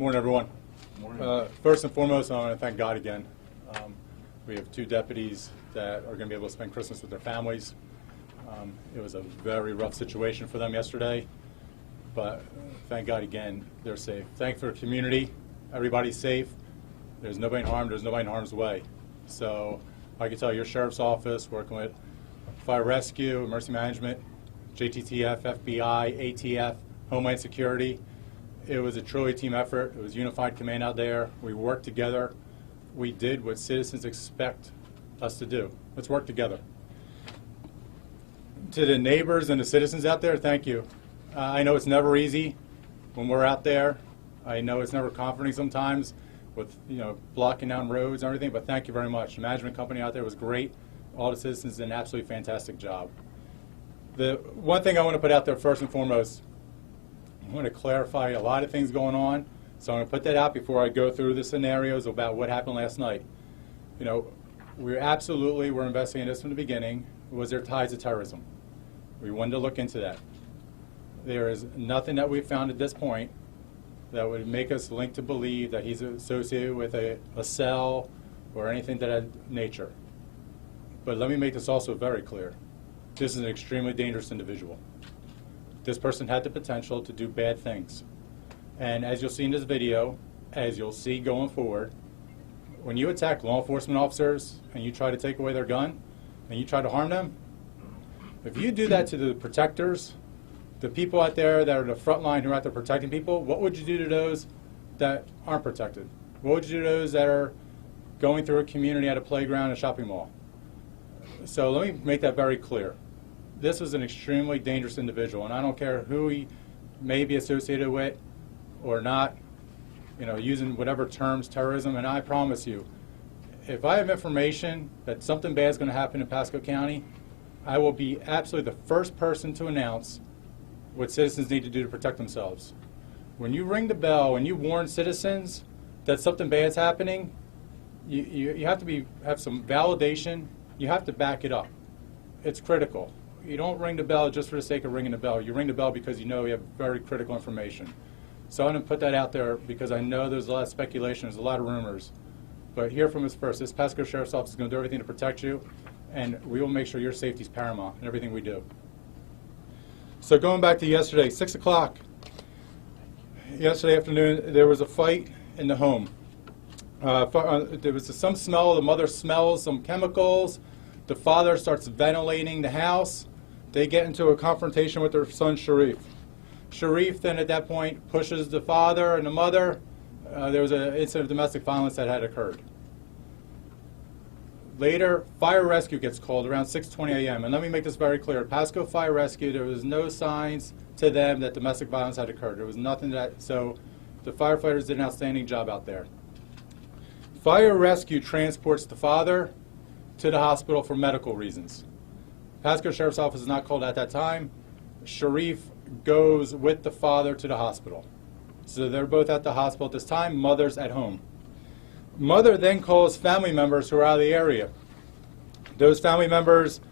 Morning, everyone. Morning. First and foremost, I want to thank God again. We have two deputies that are going to be able to spend Christmas with their families. It was a very rough situation for them yesterday, but thank God again, they're safe. Thank for the community. Everybody's safe. There's nobody harmed. There's nobody in harm's way. So I can tell your sheriff's office, working with fire rescue, emergency management, JTTF, FBI, ATF, Homeland Security. It was a truly team effort. It was unified command out there. We worked together. We did what citizens expect us to do. Let's work together. To the neighbors and the citizens out there, thank you. I know it's never easy when we're out there. I know it's never comforting sometimes with blocking down roads and everything, but thank you very much. The management company out there was great. All the citizens did an absolutely fantastic job. The one thing I want to put out there first and foremost, I want to clarify a lot of things going on, so I'm going to put that out before I go through the scenarios about what happened last night. We're investigating this from the beginning. Was there ties to terrorism? We wanted to look into that. There is nothing that we've found at this point that would make us link to believe that he's associated with a cell or anything to that nature. But let me make this also very clear. This is an extremely dangerous individual. This person had the potential to do bad things. And as you'll see in this video, as you'll see going forward, when you attack law enforcement officers and you try to take away their gun and you try to harm them, if you do that to the protectors, the people out there that are the front line who are out there protecting people, what would you do to those that aren't protected? What would you do to those that are going through a community at a playground, a shopping mall? So let me make that very clear. This is an extremely dangerous individual, and I don't care who he may be associated with or not, using whatever terms, terrorism, and I promise you, if I have information that something bad is going to happen in Pasco County, I will be absolutely the first person to announce what citizens need to do to protect themselves. When you ring the bell and you warn citizens that something bad is happening, you have to have some validation. You have to back it up. It's critical. You don't ring the bell just for the sake of ringing the bell. You ring the bell because you know you have very critical information. So I'm going to put that out there because I know there's a lot of speculation, there's a lot of rumors. But hear from us first. This Pasco Sheriff's Office is going to do everything to protect you, and we will make sure your safety is paramount in everything we do. So going back to yesterday, 6 o'clock, yesterday afternoon, there was a fight in the home. There was some smell. The mother smells some chemicals. The father starts ventilating the house. They get into a confrontation with their son, Sharif. Sharif then at that point pushes the father and the mother. There was an incident of domestic violence that had occurred. Later, fire rescue gets called around 6:20 a.m. And let me make this very clear. Pasco Fire Rescue, there was no signs to them that domestic violence had occurred. There was nothing so the firefighters did an outstanding job out there. Fire rescue transports the father to the hospital for medical reasons. Pasco Sheriff's Office is not called at that time. Sharif goes with the father to the hospital. So they're both at the hospital at this time. Mother's at home. Mother then calls family members who are out of the area. Those family members,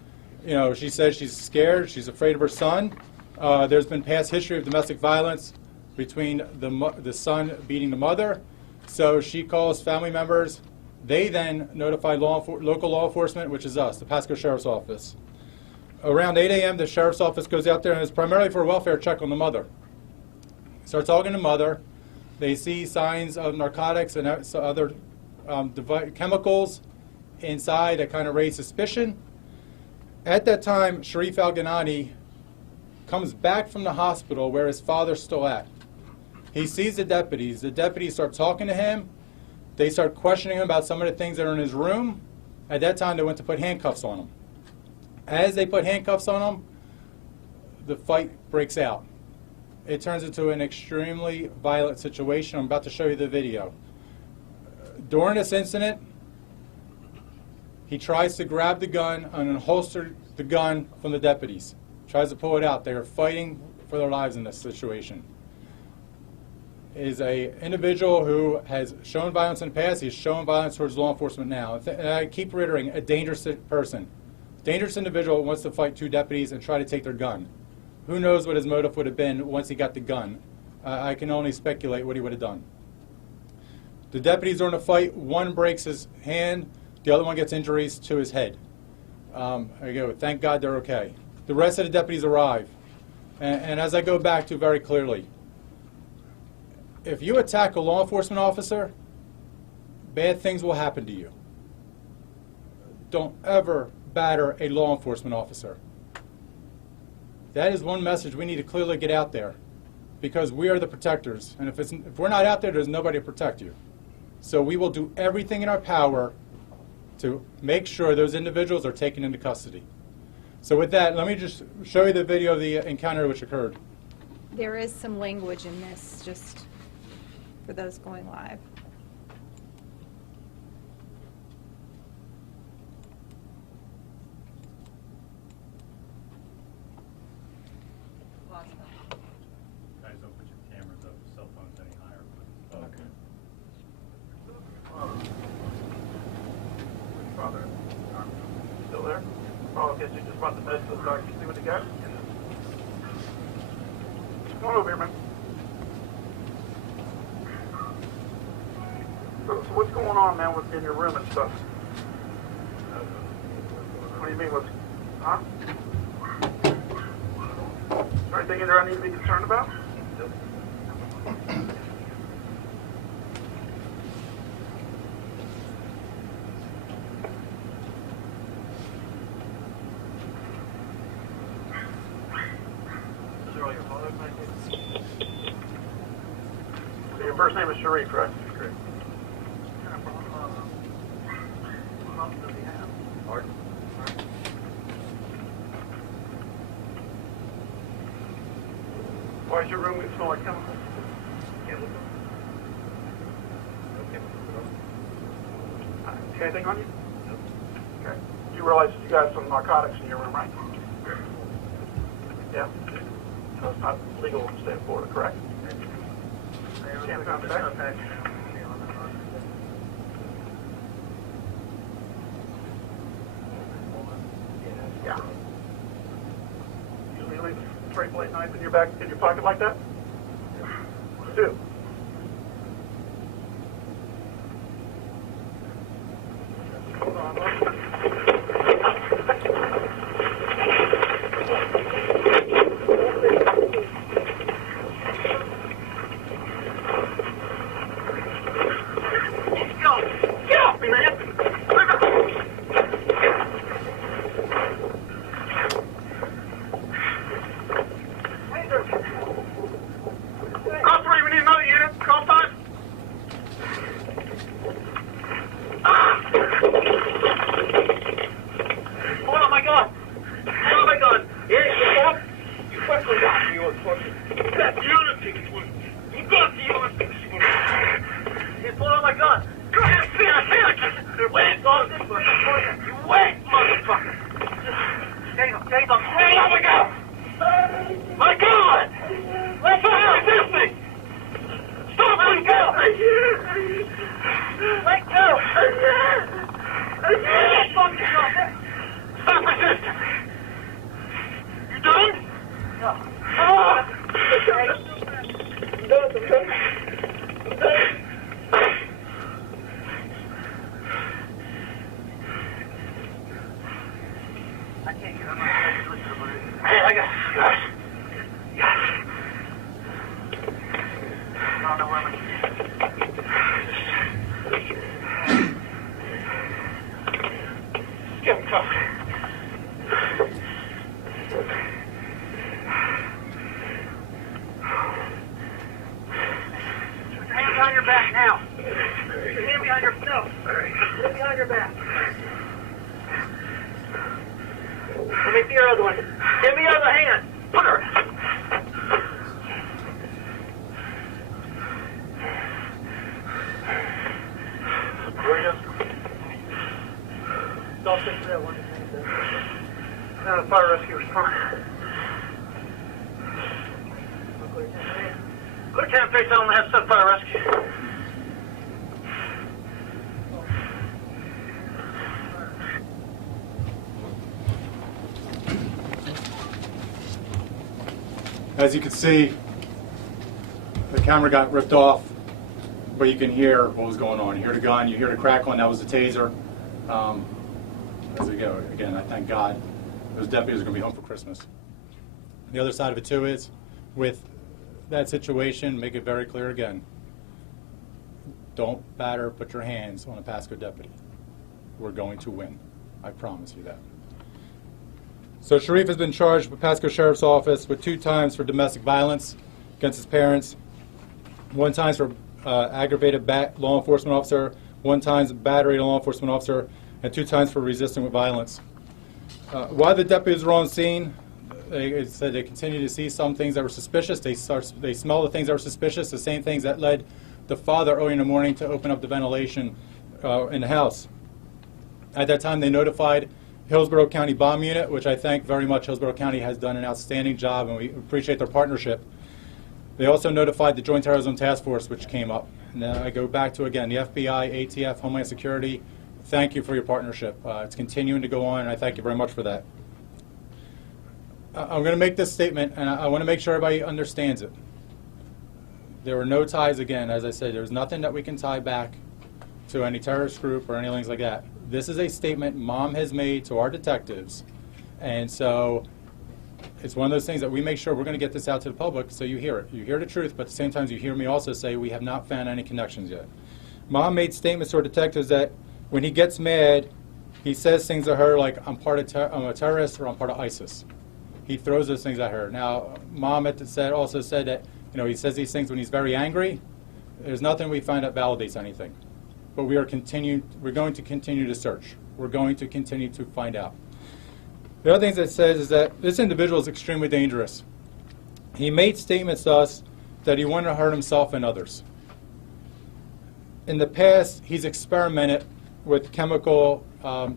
she says she's scared. She's afraid of her son. There's been past history of domestic violence between the son beating the mother. So she calls family members. They then notify local law enforcement, which is us, the Pasco Sheriff's Office. Around 8 a.m., the Sheriff's Office goes out there, and it's primarily for a welfare check on the mother. Start talking to mother. They see signs of narcotics and other chemicals inside that kind of raise suspicion. At that time, Sharif Al-Ghanani comes back from the hospital where his father's still at. He sees the deputies. The deputies start talking to him. They start questioning him about some of the things that are in his room. At that time, they went to put handcuffs on him. As they put handcuffs on him, the fight breaks out. It turns into an extremely violent situation. I'm about to show you the video. During this incident, he tries to grab the gun and unholster the gun from the deputies. Tries to pull it out. They are fighting for their lives in this situation. Is an individual who has shown violence in the past. He's shown violence towards law enforcement now. And I keep reiterating, a dangerous person. Dangerous individual wants to fight two deputies and try to take their gun. Who knows what his motive would have been once he got the gun. I can only speculate what he would have done. The deputies are in a fight. One breaks his hand. The other one gets injuries to his head. There you go. Thank God they're okay. The rest of the deputies arrive. And as I go back to very clearly, if you attack a law enforcement officer, bad things will happen to you. Don't ever batter a law enforcement officer. That is one message we need to clearly get out there, because we are the protectors. And if we're not out there, there's nobody to protect you. So we will do everything in our power to make sure those individuals are taken into custody. So with that, let me just show you the video of the encounter which occurred. There is some language in this, just for those going live. Guys, don't put your cameras up, cell phones any higher. Okay. Father, still there? Oh, I guess you just brought the meds to the doctor. See what they got? Come on over here, man. So what's going on, man, in your room and stuff? What do you mean? Huh? Is there anything in there I need to be concerned about? Your first name is Sharif, right? Correct. Why does your room smell like chemicals? See anything on you? No. Okay. You realize that you got some narcotics in your room, right? Yeah? So it's not legal to stay in Florida, correct? Can't come back. Yeah. You leave a straight blade knife in your pocket like that? You do. Hold on, look. Fire rescue response. Clear 10-3, tell them to have some fire rescue. As you can see, the camera got ripped off. but you can hear what was going on. You hear the gun, you hear the crackling, that was the taser. As we go, again, I thank God those deputies are going to be home for Christmas. The other side of it too is, with that situation, make it very clear again, don't batter, put your hands on a Pasco deputy. We're going to win. I promise you that. So Sharif has been charged with Pasco Sheriff's Office with 2 times for domestic violence against his parents, 1 time for aggravated law enforcement officer, 1 time battery to law enforcement officer, and 2 times for resisting with violence. While the deputies were on scene, they said they continue to see some things that were suspicious. They smell the things that were suspicious, the same things that led the father early in the morning to open up the ventilation in the house. At that time, they notified Hillsborough County Bomb Unit, which I thank very much. Hillsborough County has done an outstanding job, and we appreciate their partnership. They also notified the Joint Terrorism Task Force, which came up. And then I go back to, again, the FBI, ATF, Homeland Security. Thank you for your partnership. It's continuing to go on, and I thank you very much for that. I'm going to make this statement, and I want to make sure everybody understands it. There were no ties, again, as I said, there's nothing that we can tie back to any terrorist group or anything like that. This is a statement Mom has made to our detectives, and so it's one of those things that we make sure we're going to get this out to the public so you hear it. You hear the truth, but at the same time you hear me also say we have not found any connections yet. Mom made statements to our detectives that when he gets mad, he says things to her like, I'm a terrorist or I'm part of ISIS. He throws those things at her. Now, Mom also said that, you know, he says these things when he's very angry. There's nothing we find that validates anything. But we're going to continue to search. We're going to continue to find out. The other things it says is that this individual is extremely dangerous. He made statements to us that he wanted to hurt himself and others. In the past, he's experimented with chemical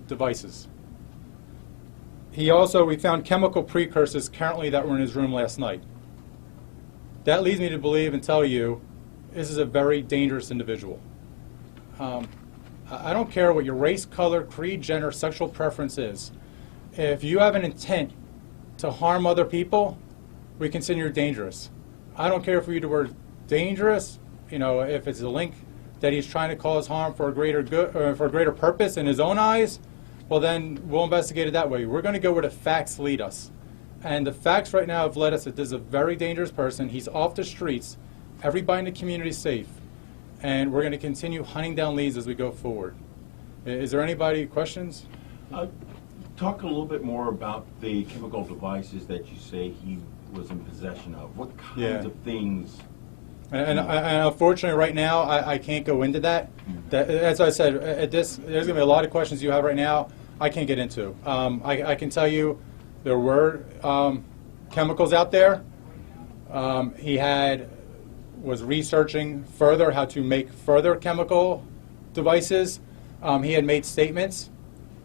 devices. We found chemical precursors currently that were in his room last night. That leads me to believe and tell you this is a very dangerous individual. I don't care what your race, color, creed, gender, sexual preference is. If you have an intent to harm other people, we consider you dangerous. I don't care if we use the word dangerous, you know, if it's a link that he's trying to cause harm for a greater good or for a greater purpose in his own eyes, well then we'll investigate it that way. We're going to go where the facts lead us. And the facts right now have led us that this is a very dangerous person. He's off the streets. Everybody in the community is safe. And we're going to continue hunting down leads as we go forward. Is there anybody questions? Talk a little bit more about the chemical devices that you say he was in possession of. What kinds of things? And unfortunately, right now, I can't go into that. As I said, there's going to be a lot of questions you have right now I can't get into. I can tell you there were chemicals out there. He was researching further how to make further chemical devices. He had made statements,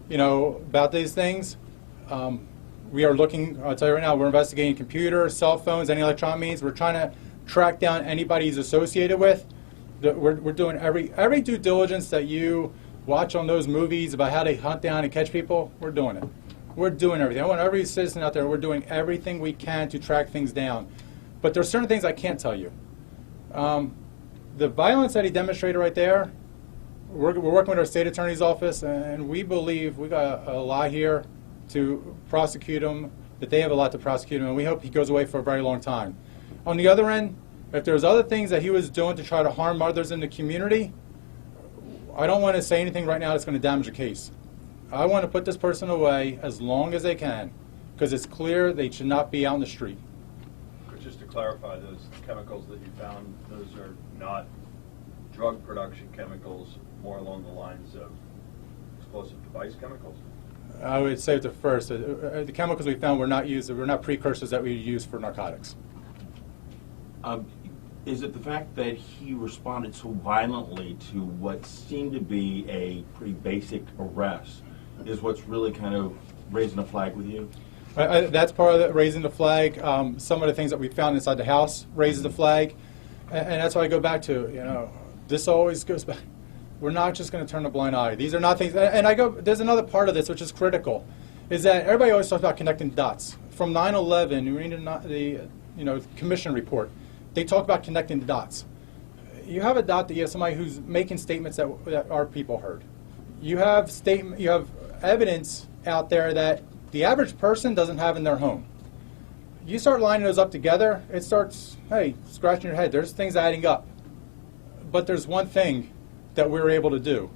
you know, about these things. We are looking, I'll tell you right now, we're investigating computers, cell phones, any electronic means. We're trying to track down anybody he's associated with. We're doing every due diligence that you watch on those movies about how they hunt down and catch people. We're doing it. We're doing everything. I want every citizen out there, we're doing everything we can to track things down. But there's certain things I can't tell you. The violence that he demonstrated right there, we're working with our state attorney's office, and we believe we got a lot here to prosecute him, that they have a lot to prosecute him, and we hope he goes away for a very long time. On the other end, if there's other things that he was doing to try to harm others in the community, I don't want to say anything right now that's going to damage the case. I want to put this person away as long as they can, because it's clear they should not be out in the street. But just to clarify, those chemicals that you found, those are not drug production chemicals, more along the lines of explosive device chemicals? I would say the first. The chemicals we found were not precursors that we use for narcotics. Is it the fact that he responded so violently to what seemed to be a pretty basic arrest is what's really kind of raising a flag with you? That's part of raising the flag. Some of the things that we found inside the house raises the flag. And that's why I go back to, you know, this always goes back. We're not just going to turn a blind eye. These are not things, and there's another part of this which is critical, is that everybody always talks about connecting dots. From 9/11, you read the commission report, they talk about connecting the dots. you have a dot that you have somebody who's making statements that our people heard. You have evidence out there that the average person doesn't have in their home. You start lining those up together, it starts, hey, scratching your head. There's things adding up. But there's one thing that we were able to do,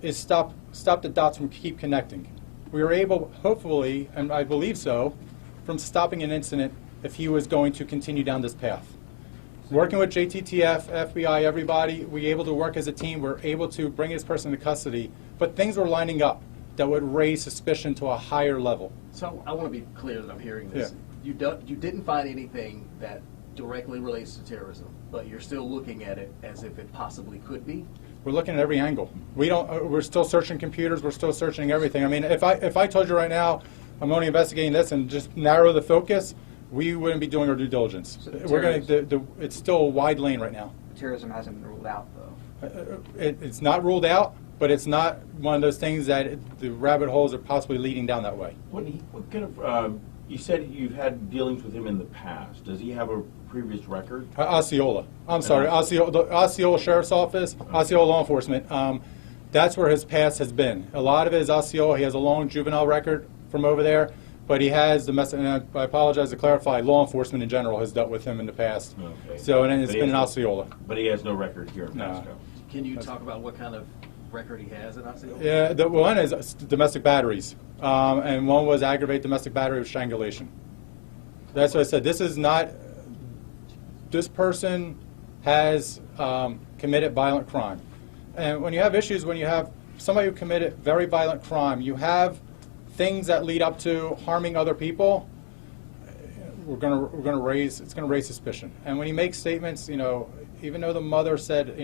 is stop the dots from keep connecting. We were able, hopefully, and I believe so, from stopping an incident if he was going to continue down this path. Working with JTTF, FBI, everybody, we were able to work as a team. We were able to bring this person to custody, but things were lining up that would raise suspicion to a higher level. So I want to be clear that I'm hearing this. Yeah. You didn't find anything that directly relates to terrorism, but you're still looking at it as if it possibly could be? We're looking at every angle. We're still searching computers. We're still searching everything. I mean, if I told you right now I'm only investigating this and just narrow the focus, we wouldn't be doing our due diligence. So It's still a wide lane right now. Terrorism hasn't been ruled out, though. It's not ruled out, but it's not one of those things that the rabbit holes are possibly leading down that way. What kind of, you said you've had dealings with him in the past. Does he have a previous record? Osceola. I'm sorry, the Osceola Sheriff's Office, Osceola Law Enforcement. That's where his past has been. A lot of it is Osceola. He has a long juvenile record from over there, but he has domestic, and I apologize to clarify, law enforcement in general has dealt with him in the past. Okay. So, and it's But he been in has- Osceola. But he has no record here in No. Pasco. Can you talk about what kind of record he has in Osceola? Yeah, the one is domestic batteries, and one was aggravated domestic battery with strangulation. That's what I said. This is not. This person has committed violent crime, and when you have issues, when you have somebody who committed very violent crime, you have things that lead up to harming other people. It's going to raise suspicion. And when he makes statements, even though the mother said,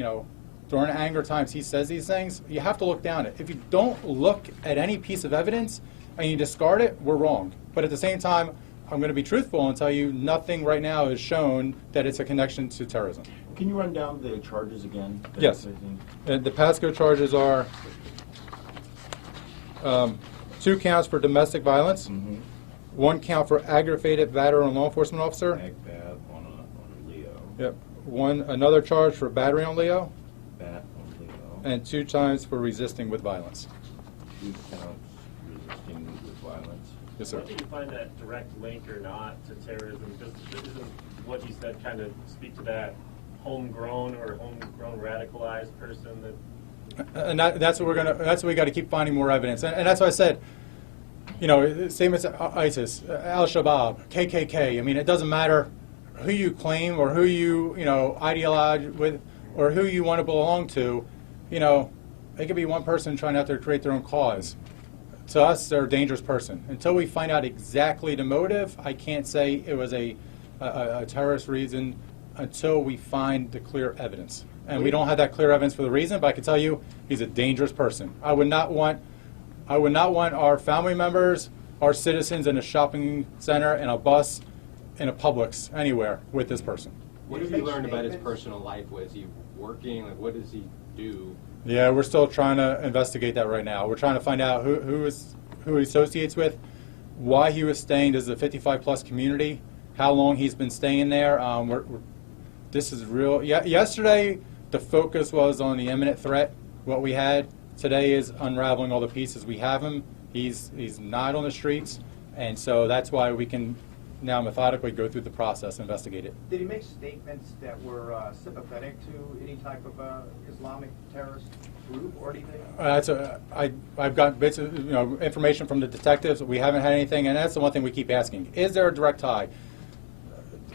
during anger times he says these things, you have to look down it. If you don't look at any piece of evidence and you discard it, we're wrong. But at the same time, I'm going to be truthful and tell you nothing right now has shown that it's a connection to terrorism. Can you run down the charges again? Yes. The Pasco charges are 2 counts for domestic violence, 1 count for aggravated battery on a law enforcement officer. Ag bat on a Leo. Yep. Another charge for battery on Leo, Bat on Leo. and 2 times for resisting with violence. 2 counts resisting with violence. Yes, sir. Whether you find that direct link or not to terrorism, doesn't what you said kind of speak to that homegrown radicalized person that? And that's what we got to keep finding more evidence. And that's why I said, same as ISIS, Al-Shabaab, KKK. I mean, it doesn't matter who you claim or who you, ideologue with or who you want to belong to. It could be one person trying out there to create their own cause. To us, they're a dangerous person. Until we find out exactly the motive, I can't say it was a terrorist reason until we find the clear evidence. And we don't have that clear evidence for the reason, but I can tell you he's a dangerous person. I would not want our family members, our citizens in a shopping center, in a bus, in a Publix, anywhere with this person. What have you learned about his personal life? Was he working? Like, what does he do? Yeah, we're still trying to investigate that right now. We're trying to find out who he associates with, why he was staying. This is a 55-plus community, how long he's been staying there. This is real. Yesterday, the focus was on the imminent threat, what we had. Today is unraveling all the pieces. We have him. He's not on the streets, and so that's why we can now methodically go through the process and investigate it. Did he make statements that were sympathetic to any type of Islamic terrorist group or anything? I've got bits of information from the detectives. We haven't had anything, and that's the one thing we keep asking: is there a direct tie?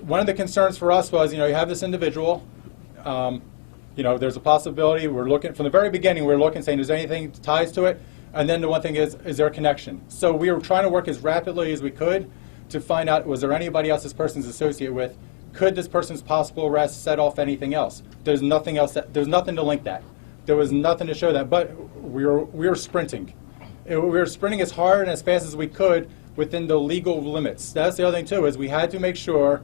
One of the concerns for us was, you have this individual. There's a possibility. We're looking from the very beginning. We're looking, saying, "Is there anything ties to it?" And then the one thing is there a connection? So we were trying to work as rapidly as we could to find out, was there anybody else this person's associated with? Could this person's possible arrest set off anything else? There's nothing else. There's nothing to link that. There was nothing to show that. But we were sprinting. We were sprinting as hard and as fast as we could within the legal limits. That's the other thing too, is we had to make sure,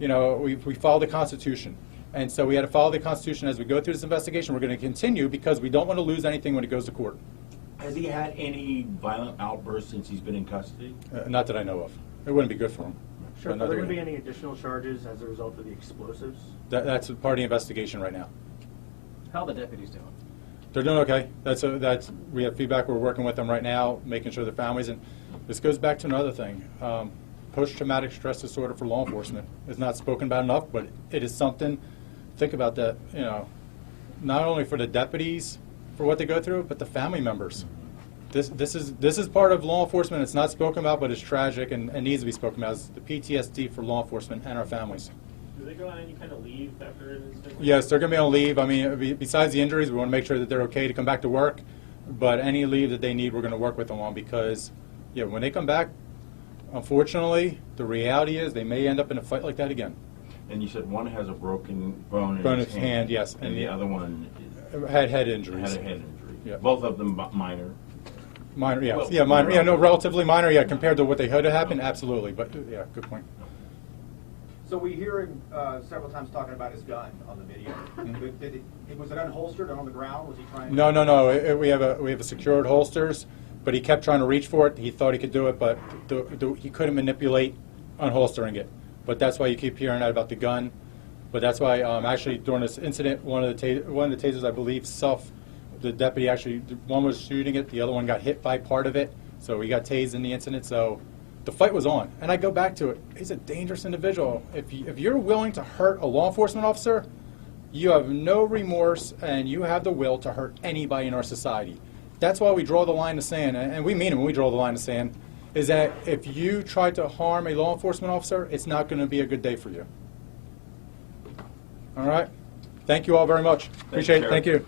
we follow the Constitution. And so we had to follow the Constitution as we go through this investigation. We're going to continue because we don't want to lose anything when it goes to court. Has he had any violent outbursts since he's been in custody? Not that I know of. It wouldn't be good for him. Sure. Are But there not going to that be any additional charges as a result of the explosives? That's part of the investigation right now. How are the deputies doing? They're doing okay. We have feedback. We're working with them right now, making sure the families, and this goes back to another thing. Post-traumatic stress disorder for law enforcement is not spoken about enough, but it is something. Think about that, not only for the deputies, for what they go through, but the family members. This is part of law enforcement. It's not spoken about, but it's tragic and needs to be spoken about. It's the PTSD for law enforcement and our families. Do they go on any kind of leave after an incident? Yes, they're going to be on leave. I mean, besides the injuries, we want to make sure that they're okay to come back to work. But any leave that they need, we're going to work with them on because, when they come back, unfortunately, the reality is they may end up in a fight like that again. And you said one has a broken bone in Bone his in his hand, yes. And the other one had head injuries. had a head injury. Yeah. Both of them minor. Minor, yes. Well, Minor. Yeah, no, relatively minor, compared to what they had happened, absolutely. But, good point. So we hear him several times talking about his gun on the video. Was it unholstered and on the ground? Was he trying? No. We have a secured holsters, but he kept trying to reach for it. He thought he could do it, but he couldn't manipulate unholstering it. But that's why you keep hearing that about the gun. But that's why actually during this incident, one of the tasers, I believe, the deputy actually, one was shooting it, the other one got hit by part of it, so he got tased in the incident. So the fight was on, and I go back to it. He's a dangerous individual. If you're willing to hurt a law enforcement officer, you have no remorse, and you have the will to hurt anybody in our society. That's why we draw the line in the sand, and we mean it when we draw the line in the sand, is that if you try to harm a law enforcement officer, it's not going to be a good day for you. All right? Thank you all very much. Appreciate it. Thank you.